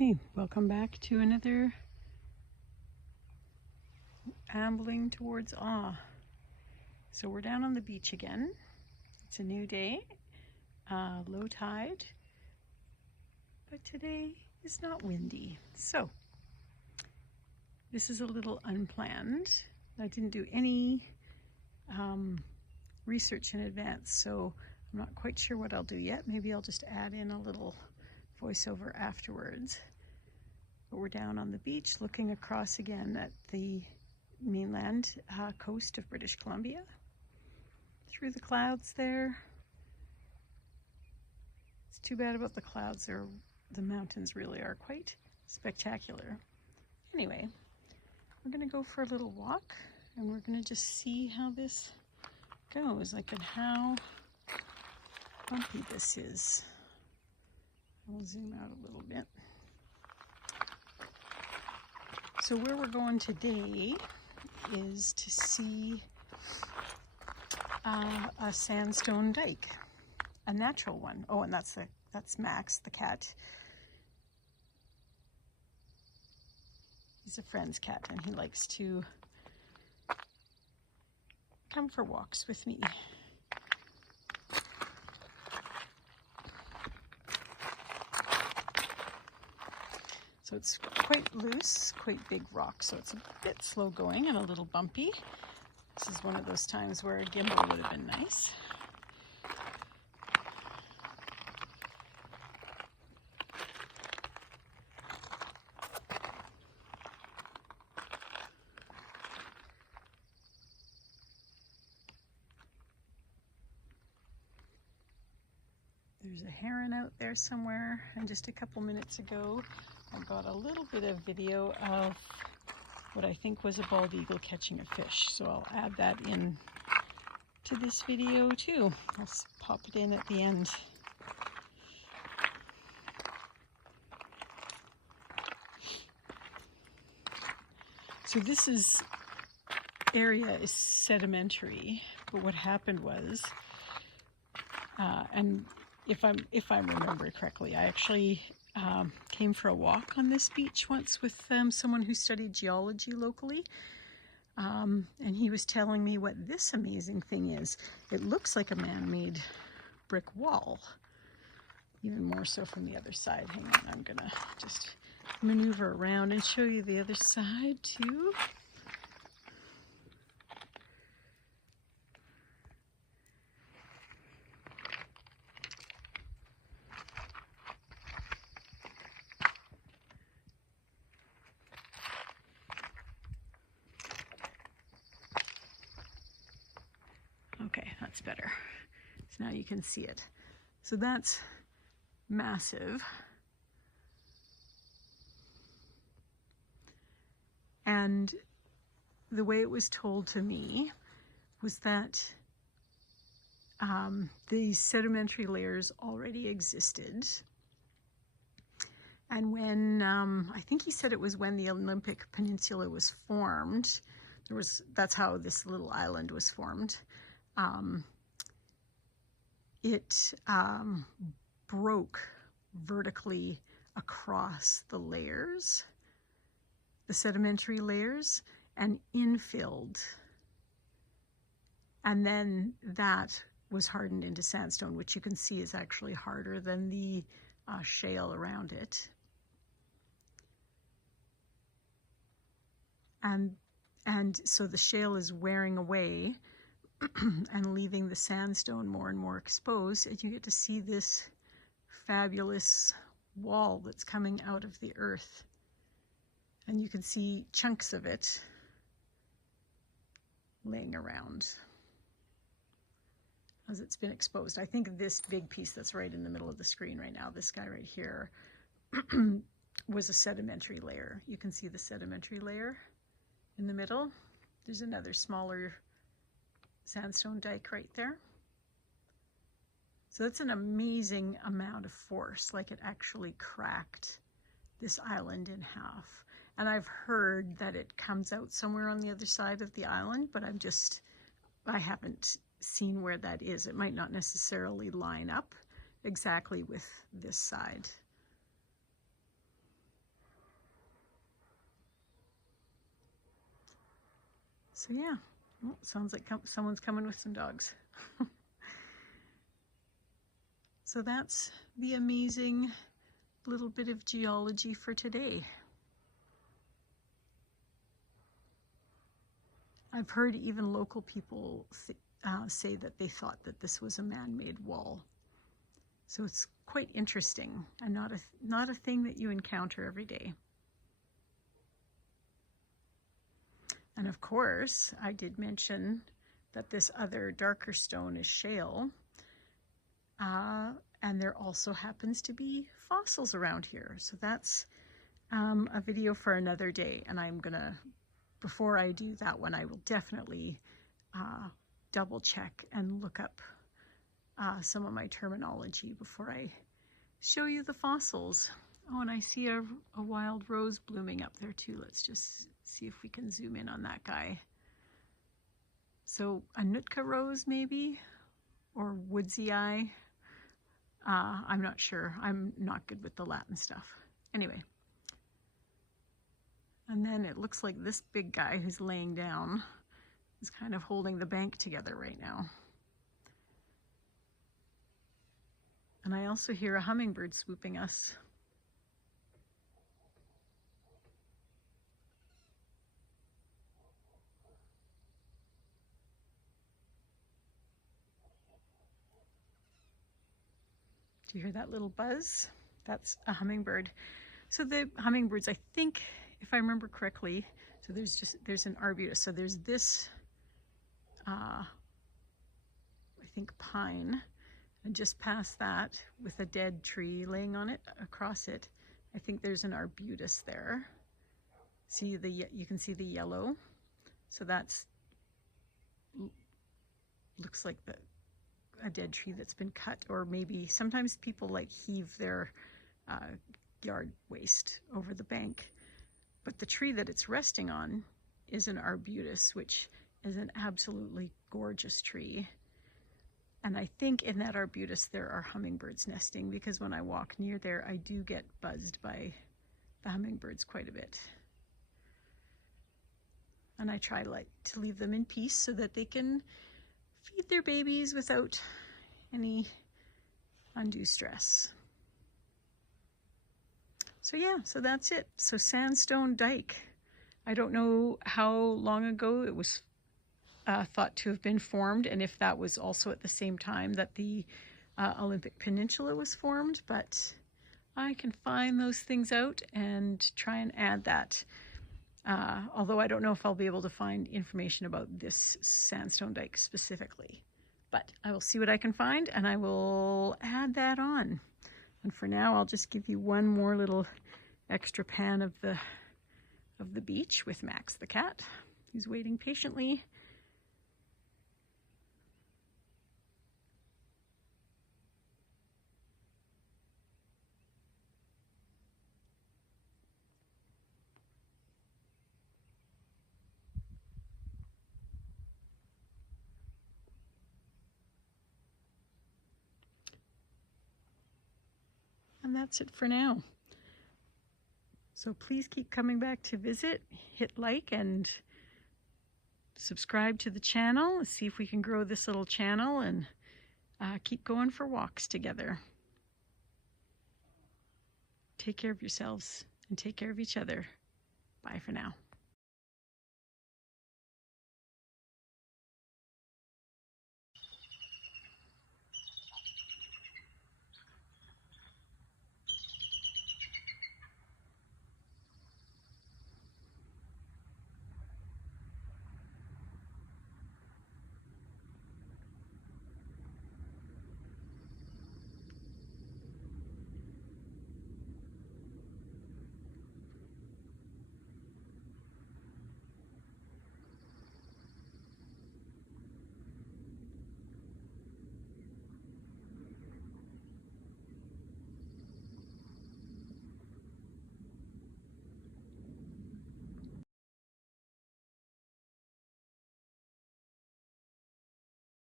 Okay, welcome back to another ambling towards awe. So we're down on the beach again. It's a new day, low tide, but today is not windy. So this is a little unplanned. I didn't do any research in advance, so I'm not quite sure what I'll do yet. Maybe I'll just add in a little voiceover afterwards. But we're down on the beach looking across again at the mainland coast of British Columbia. Through the clouds there. It's too bad about the clouds. The mountains really are quite spectacular. Anyway, we're going to go for a little walk and we're going to just see how this goes, like, and how bumpy this is. I'll zoom out a little bit. So where we're going today is to see a sandstone dike, a natural one. Oh, and that's Max, the cat. He's a friend's cat, and he likes to come for walks with me. So it's quite loose, quite big rock, so it's a bit slow going and a little bumpy. This is one of those times where a gimbal would have been nice. There's a heron out there somewhere, and just a couple minutes ago I got a little bit of video of what I think was a bald eagle catching a fish, so I'll add that in to this video too. I'll pop it in at the end. So this area is sedimentary, but what happened was, and if I remember correctly, I actually came for a walk on this beach once with someone who studied geology locally, and he was telling me what this amazing thing is. It looks like a man-made brick wall, even more so from the other side. Hang on, I'm gonna just maneuver around and show you the other side too. Okay, that's better. So now you can see it. So that's massive. And the way it was told to me was that these sedimentary layers already existed. And when, I think he said it was when the Olympic Peninsula was formed, that's how this little island was formed. It broke vertically across the layers, the sedimentary layers, and infilled. And then that was hardened into sandstone, which you can see is actually harder than the shale around it. And so the shale is wearing away and leaving the sandstone more and more exposed, and you get to see this fabulous wall that's coming out of the earth. And you can see chunks of it laying around as it's been exposed. I think this big piece that's right in the middle of the screen right now, this guy right here, was a sedimentary layer. You can see the sedimentary layer in the middle. There's another smaller sandstone dike right there. So that's an amazing amount of force, like it actually cracked this island in half. And I've heard that it comes out somewhere on the other side of the island, but I haven't seen where that is. It might not necessarily line up exactly with this side. So yeah, oh, sounds like someone's coming with some dogs. So that's the amazing little bit of geology for today. I've heard even local people say that they thought that this was a man-made wall. So it's quite interesting and not a thing that you encounter every day. And of course, I did mention that this other darker stone is shale. And there also happens to be fossils around here. So that's a video for another day. And I'm gonna, before I do that one, I will definitely double check and look up some of my terminology before I show you the fossils. Oh, and I see a wild rose blooming up there too. Let's just see if we can zoom in on that guy. So a Nootka rose maybe, or woodsy eye. I'm not sure. I'm not good with the Latin stuff. Anyway. And then it looks like this big guy who's laying down is kind of holding the bank together right now. And I also hear a hummingbird swooping us. Do you hear that little buzz? That's a hummingbird. So the hummingbirds, I think, if I remember correctly, so there's an arbutus. So there's this, I think, pine, and just past that, with a dead tree laying on it, across it, I think there's an arbutus there. See you can see the yellow. So that's looks like a dead tree that's been cut, or maybe sometimes people like heave their yard waste over the bank. But the tree that it's resting on is an arbutus, which is an absolutely gorgeous tree. And I think in that arbutus there are hummingbirds nesting, because when I walk near there, I do get buzzed by the hummingbirds quite a bit. And I try to leave them in peace so that they can feed their babies without any undue stress. So yeah, so that's it. So sandstone dike. I don't know how long ago it was thought to have been formed, and if that was also at the same time that the Olympic Peninsula was formed, but I can find those things out and try and add that. Although I don't know if I'll be able to find information about this sandstone dike specifically. But I will see what I can find and I will add that on. And for now, I'll just give you one more little extra pan of the beach with Max the cat, who's waiting patiently. And that's it for now. So please keep coming back to visit, hit like and subscribe to the channel. Let's see if we can grow this little channel and keep going for walks together. Take care of yourselves and take care of each other. Bye for now.